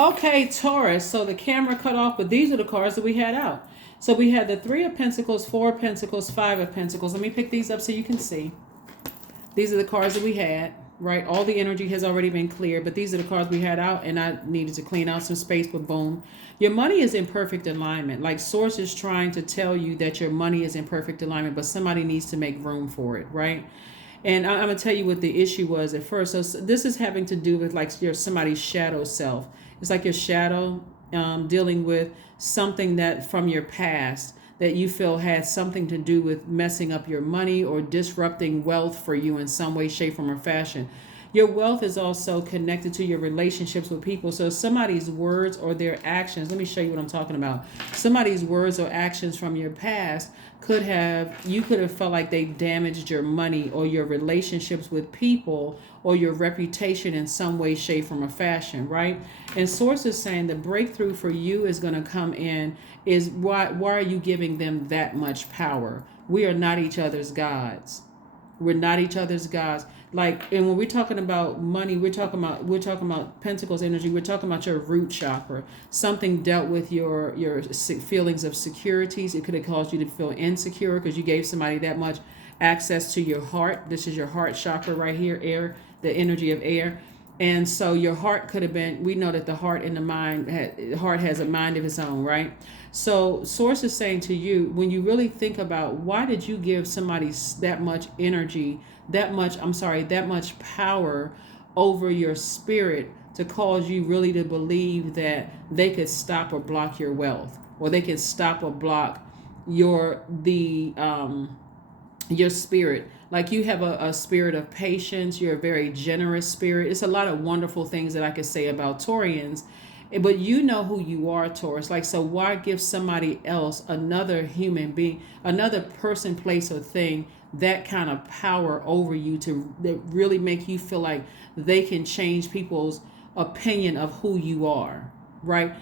Okay, Taurus. So the camera cut off, but these are the cards that we had out. So we had the Three of Pentacles, Four of Pentacles, Five of Pentacles. Let me pick these up so you can see. These are the cards that we had, right? All the energy has already been cleared, but these are the cards we had out, and I needed to clean out some space, but boom. Your money is in perfect alignment. Like Source is trying to tell you that your money is in perfect alignment, but somebody needs to make room for it, right? And I'm gonna tell you what the issue was at first. So this is having to do with like your somebody's shadow self. It's like your shadow dealing with something that from your past that you feel had something to do with messing up your money or disrupting wealth for you in some way, shape, form, or fashion. Your wealth is also connected to your relationships with people. So somebody's words or their actions, let me show you what I'm talking about. Somebody's words or actions from your past you could have felt like they damaged your money or your relationships with people or your reputation in some way, shape, form, or fashion, right? And Source is saying the breakthrough for you is going to come in is why are you giving them that much power? We are not each other's gods. We're not each other's gods. Like, and when we're talking about money, we're talking about Pentacles energy. We're talking about your root chakra. Something dealt with your feelings of securities. It could have caused you to feel insecure because you gave somebody that much access to your heart. This is your heart chakra right here, air, the energy of air. And so your heart could have been, we know that the heart and the mind, heart has a mind of its own, right? So Source is saying to you, when you really think about why did you give somebody that much energy, that much power over your spirit to cause you really to believe that they could stop or block your wealth, or they could stop or block your spirit. Like you have a spirit of patience. You're a very generous spirit. It's a lot of wonderful things that I could say about Taurians, but you know who you are, Taurus. Like, so why give somebody else, another human being, another person, place, or thing, that kind of power over you to that really make you feel like they can change people's opinion of who you are, right?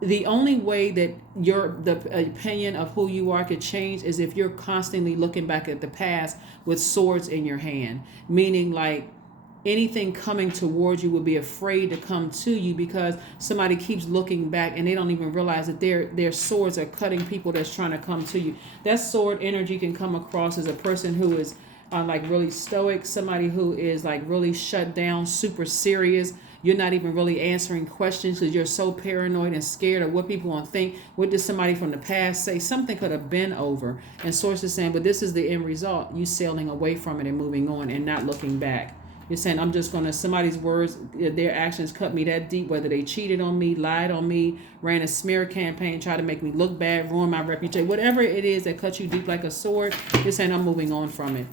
The only way that the opinion of who you are could change is if you're constantly looking back at the past with swords in your hand, meaning like anything coming towards you will be afraid to come to you because somebody keeps looking back and they don't even realize that their swords are cutting people that's trying to come to you. That sword energy can come across as a person who is like really stoic, somebody who is like really shut down, super serious. You're not even really answering questions because you're so paranoid and scared of what people want to think. What did somebody from the past say? Something could have been over. And Source is saying, but this is the end result. You sailing away from it and moving on and not looking back. You're saying, I'm just going to, somebody's words, their actions cut me that deep, whether they cheated on me, lied on me, ran a smear campaign, tried to make me look bad, ruin my reputation, whatever it is that cut you deep like a sword, you're saying, I'm moving on from it.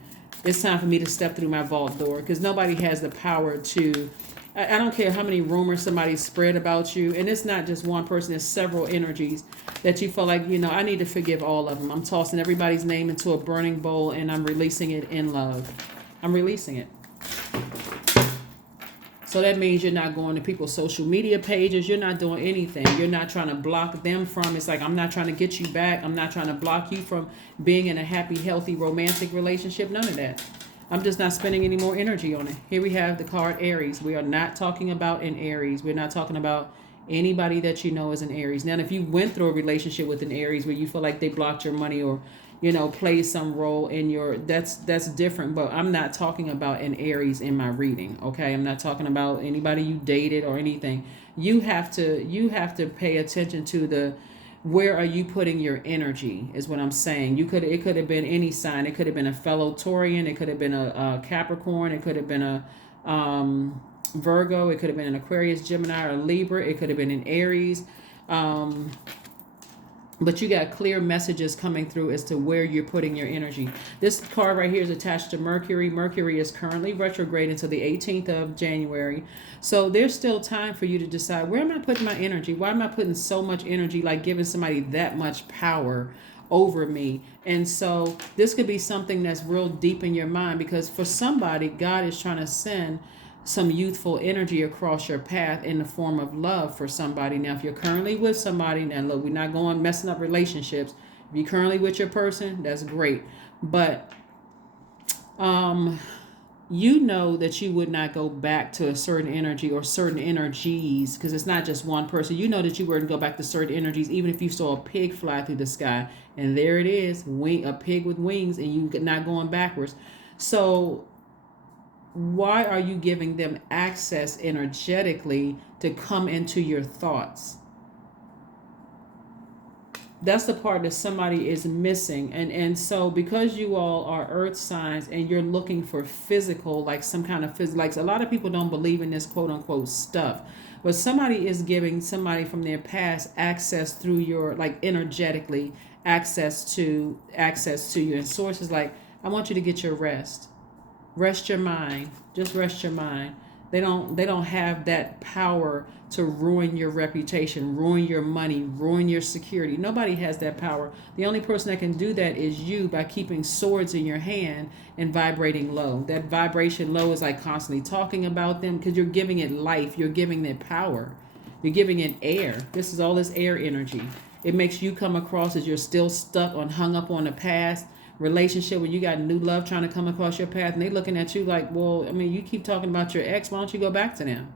It's time for me to step through my vault door because nobody has the power to. I don't care how many rumors somebody spread about you, and it's not just one person, it's several energies that you feel like, I need to forgive all of them. I'm tossing everybody's name into a burning bowl and I'm releasing it in love. I'm releasing it. So that means you're not going to people's social media pages. You're not doing anything. You're not trying to block them from. It's like, I'm not trying to get you back. I'm not trying to block you from being in a happy, healthy, romantic relationship. None of that. I'm just not spending any more energy on it. Here we have the card Aries. We are not talking about an Aries. We're not talking about anybody that you know is an Aries. Now, if you went through a relationship with an Aries where you feel like they blocked your money or played some role in your, that's different. But I'm not talking about an Aries in my reading. Okay, I'm not talking about anybody you dated or anything. You have to pay attention to the, where are you putting your energy is what I'm saying. It could have been any sign. It could have been a fellow Taurian. It could have been a Capricorn. It could have been a Virgo. It could have been an Aquarius, Gemini, or Libra. It could have been an Aries. But you got clear messages coming through as to where you're putting your energy. This card right here is attached to Mercury. Mercury is currently retrograde until the 18th of January. So there's still time for you to decide, where am I putting my energy? Why am I putting so much energy, like giving somebody that much power over me? And so this could be something that's real deep in your mind, because for somebody, God is trying to send some youthful energy across your path in the form of love for somebody. Now, if you're currently with somebody, now look, we're not going messing up relationships. If you're currently with your person, that's great. But you know that you would not go back to a certain energy or certain energies, because it's not just one person. You know that you wouldn't go back to certain energies even if you saw a pig fly through the sky and there it is, a pig with wings, and you not going backwards. So why are you giving them access energetically to come into your thoughts? That's the part that somebody is missing. And so because you all are earth signs and you're looking for physical, like some kind of physical, like a lot of people don't believe in this quote unquote stuff, but somebody is giving somebody from their past access through your, like, energetically access to you. And sources like, I want you to get your rest your mind, just rest your mind. They don't have that power to ruin your reputation, ruin your money, ruin your security. Nobody has that power. The only person that can do that is you, by keeping swords in your hand and vibrating low. That vibration low is like constantly talking about them, because you're giving it life, you're giving it power, you're giving it air. This is all this air energy. It makes you come across as you're still stuck on, hung up on the past relationship, when you got new love trying to come across your path, and they looking at you like, well, I mean, you keep talking about your ex, why don't you go back to them?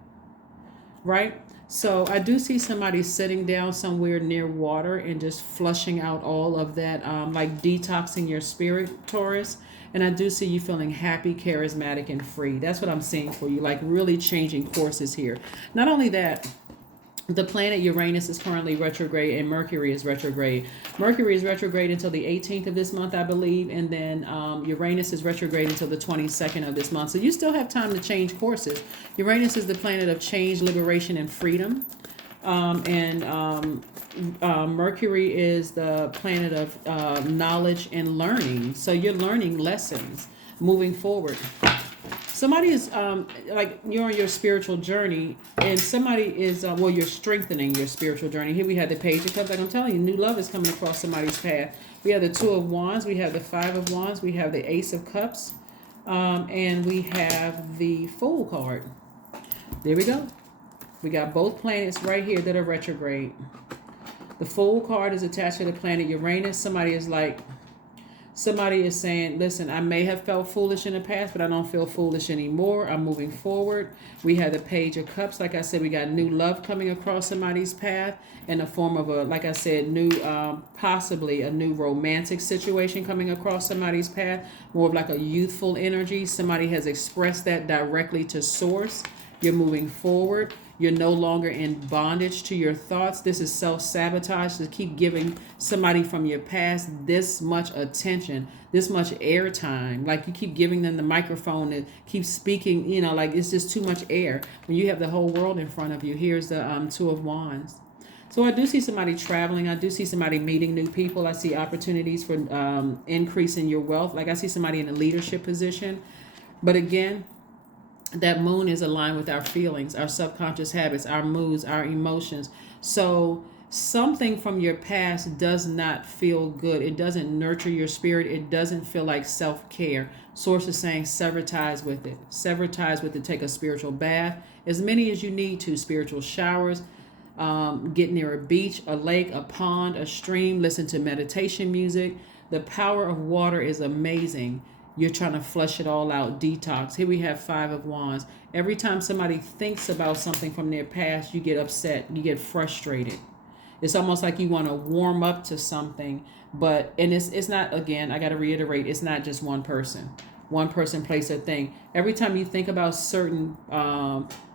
Right? So I do see somebody sitting down somewhere near water and just flushing out all of that, like detoxing your spirit, Taurus. And I do see you feeling happy, charismatic, and free. That's what I'm seeing for you, like really changing courses here. Not only that, the planet Uranus is currently retrograde and Mercury is retrograde. Mercury is retrograde until the 18th of this month, I believe. And then Uranus is retrograde until the 22nd of this month. So you still have time to change courses. Uranus is the planet of change, liberation, and freedom. Mercury is the planet of knowledge and learning. So you're learning lessons moving forward. Somebody is like, you're on your spiritual journey, and somebody is well, you're strengthening your spiritual journey. Here we have the Page of Cups. Like I'm telling you, new love is coming across somebody's path. We have the Two of Wands, we have the Five of Wands, we have the Ace of Cups, and we have the Fool card. There we go. We got both planets right here that are retrograde. The Fool card is attached to the planet Uranus. Somebody is saying, listen, I may have felt foolish in the past, but I don't feel foolish anymore. I'm moving forward. We have the Page of Cups. Like I said, we got new love coming across somebody's path in the form of a, like I said, new, possibly a new romantic situation coming across somebody's path. More of like a youthful energy. Somebody has expressed that directly to source. You're moving forward. You're no longer in bondage to your thoughts. This is self-sabotage, to keep giving somebody from your past this much attention, this much airtime. Like you keep giving them the microphone and keep speaking, you know, like it's just too much air. When you have the whole world in front of you. Here's the Two of Wands. So I do see somebody traveling. I do see somebody meeting new people. I see opportunities for increasing your wealth. Like I see somebody in a leadership position. But again, that moon is aligned with our feelings, our subconscious habits, our moods, our emotions. So something from your past does not feel good. It doesn't nurture your spirit. It doesn't feel like self-care. Source is saying sever ties with it. Sever ties with it. Take a spiritual bath, as many as you need to. Spiritual showers. Get near a beach, a lake, a pond, a stream. Listen to meditation music. The power of water is amazing. You're trying to flush it all out, detox. Here we have Five of Wands. Every time somebody thinks about something from their past, you get upset, you get frustrated. It's almost like you want to warm up to something, but, and it's not, again, I got to reiterate, it's not just one person. One person, place, or thing. Every time you think about certain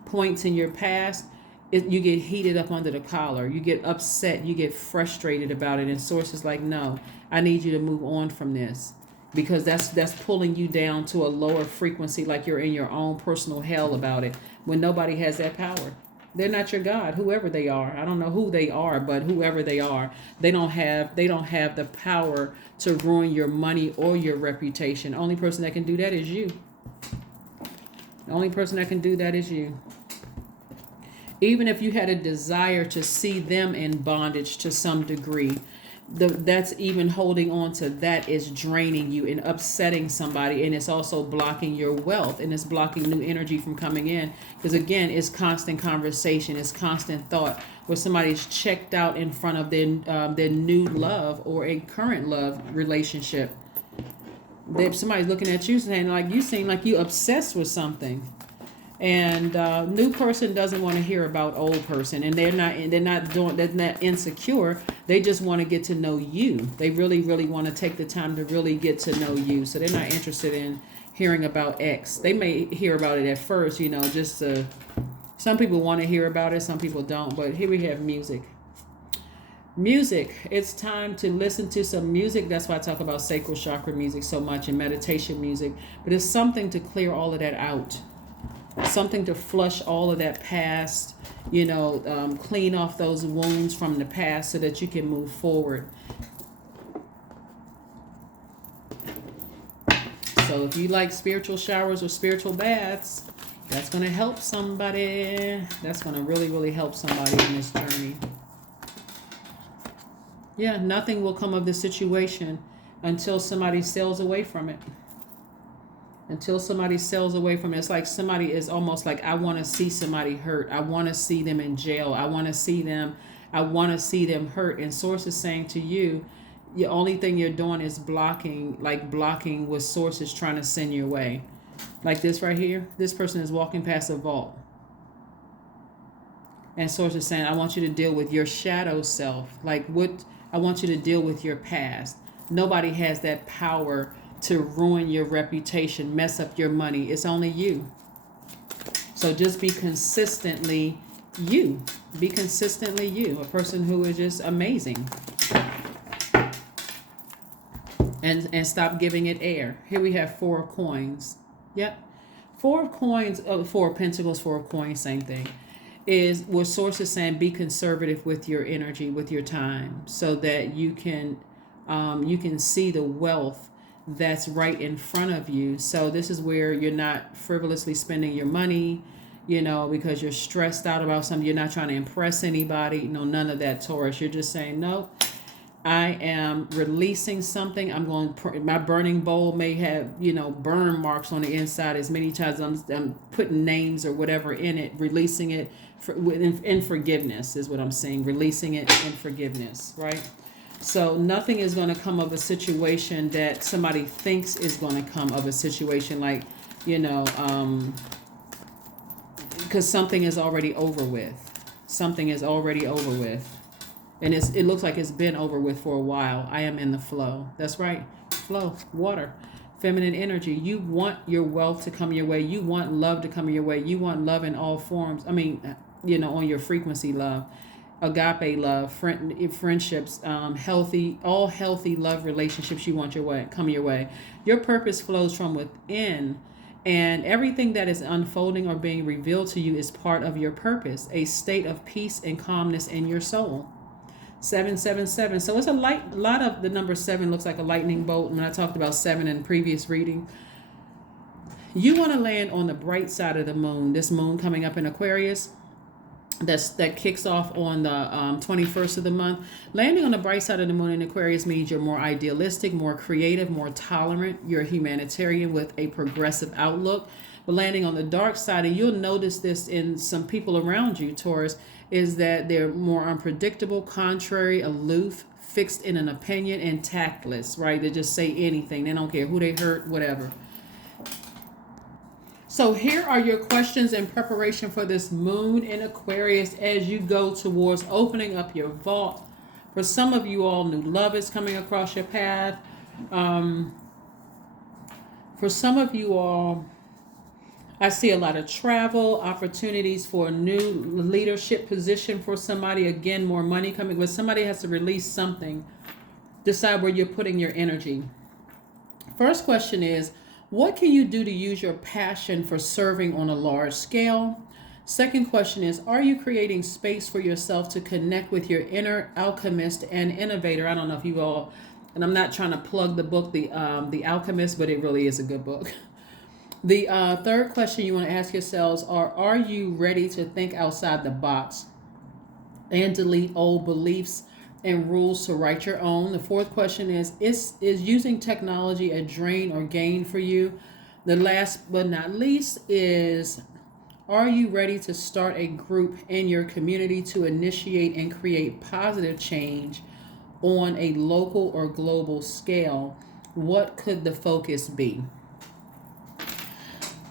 points in your past, you get heated up under the collar. You get upset, you get frustrated about it. And Source is like, no, I need you to move on from this. Because that's pulling you down to a lower frequency, like you're in your own personal hell about it, when nobody has that power. They're not your God, whoever they are. I don't know who they are, but whoever they are, they don't have the power to ruin your money or your reputation. Only person that can do that is you. The only person that can do that is you. Even if you had a desire to see them in bondage to some degree, that's even holding on to that is draining you and upsetting somebody, and it's also blocking your wealth, and it's blocking new energy from coming in, because again, it's constant conversation, it's constant thought, where somebody's checked out in front of their new love or a current love relationship. Somebody's looking at you saying like you seem like you obsessed with something. And new person doesn't want to hear about old person, and they're not insecure. They just want to get to know you. They really want to take the time to really get to know you. So they're not interested in hearing about X. They may hear about it at first, just some people want to hear about it, some people don't. But here we have music. Music. It's time to listen to some music. That's why I talk about sacral chakra music so much and meditation music. But it's something to clear all of that out. Something to flush all of that past, clean off those wounds from the past so that you can move forward. So if you like spiritual showers or spiritual baths, that's going to help somebody. That's going to really help somebody in this journey. Yeah, nothing will come of the situation until somebody sails away from it. Until somebody sails away from it. It's like somebody is almost like, I want to see somebody hurt. I want to see them in jail. I want to see them hurt. And Source is saying to you, the only thing you're doing is blocking what Source is trying to send your way. Like this right here. This person is walking past a vault. And Source is saying, I want you to deal with your shadow self. I want you to deal with your past. Nobody has that power to ruin your reputation, mess up your money. It's only you. So just be consistently you. Be consistently you. A person who is just amazing. And stop giving it air. Here we have 4 of coins. Yep. 4 of coins, 4 of pentacles, 4 of coins, same thing. Is what Source is saying, be conservative with your energy, with your time, so that you can see the wealth that's right in front of you. So this is where you're not frivolously spending your money, because you're stressed out about something. You're not trying to impress anybody. No, none of that, Taurus. You're just saying, no, I am releasing something. My burning bowl may have, burn marks on the inside as many times I'm putting names or whatever in it, releasing it in forgiveness is what I'm saying. Releasing it in forgiveness, right? So nothing is going to come of a situation that somebody thinks is going to come of a situation, like, because something is already over with. Something is already over with. And it looks like it's been over with for a while. I am in the flow. That's right. Flow, water, feminine energy. You want your wealth to come your way. You want love to come your way. You want love in all forms. I mean, on your frequency love. Agape love, friendships, healthy love relationships you want come your way. Your purpose flows from within, and everything that is unfolding or being revealed to you is part of your purpose, a state of peace and calmness in your soul. 777. So it's a lot of the number 7 looks like a lightning bolt. When I talked about 7 in previous reading, you want to land on the bright side of the moon. This moon coming up in Aquarius. That kicks off on the 21st of the month. Landing on the bright side of the moon in Aquarius means you're more idealistic, more creative, more tolerant. You're a humanitarian with a progressive outlook. But landing on the dark side, and you'll notice this in some people around you, Taurus, is that they're more unpredictable, contrary, aloof, fixed in an opinion, and tactless, right? They just say anything. They don't care who they hurt, whatever. So here are your questions in preparation for this moon in Aquarius as you go towards opening up your vault. For some of you all, new love is coming across your path. For some of you all, I see a lot of travel, opportunities for a new leadership position for somebody. Again, more money coming, but somebody has to release something. Decide where you're putting your energy. First question is, what can you do to use your passion for serving on a large scale? Second question is, are you creating space for yourself to connect with your inner alchemist and innovator? I don't know if you all, and I'm not trying to plug the book, The Alchemist, but it really is a good book. The third question you want to ask yourselves are you ready to think outside the box and delete old beliefs and rules to write your own? The fourth question is using technology a drain or gain for you? The last but not least is, are you ready to start a group in your community to initiate and create positive change on a local or global scale? What could the focus be?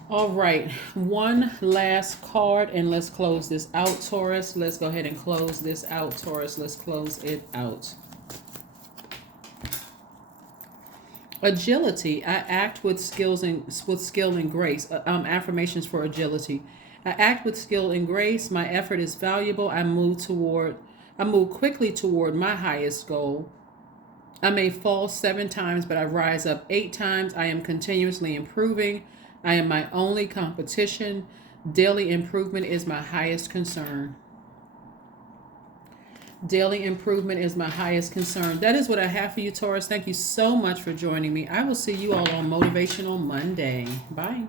All right, one last card and let's close this out, Taurus. Let's go ahead and close this out, Taurus. Let's close it out. Agility. I act with skill and grace. Affirmations for agility. I act with skill and grace. My effort is valuable. I move quickly toward my highest goal. I may fall 7 times, but I rise up 8 times. I am continuously improving. I am my only competition. Daily improvement is my highest concern. Daily improvement is my highest concern. That is what I have for you, Taurus. Thank you so much for joining me. I will see you all on Motivational Monday. Bye.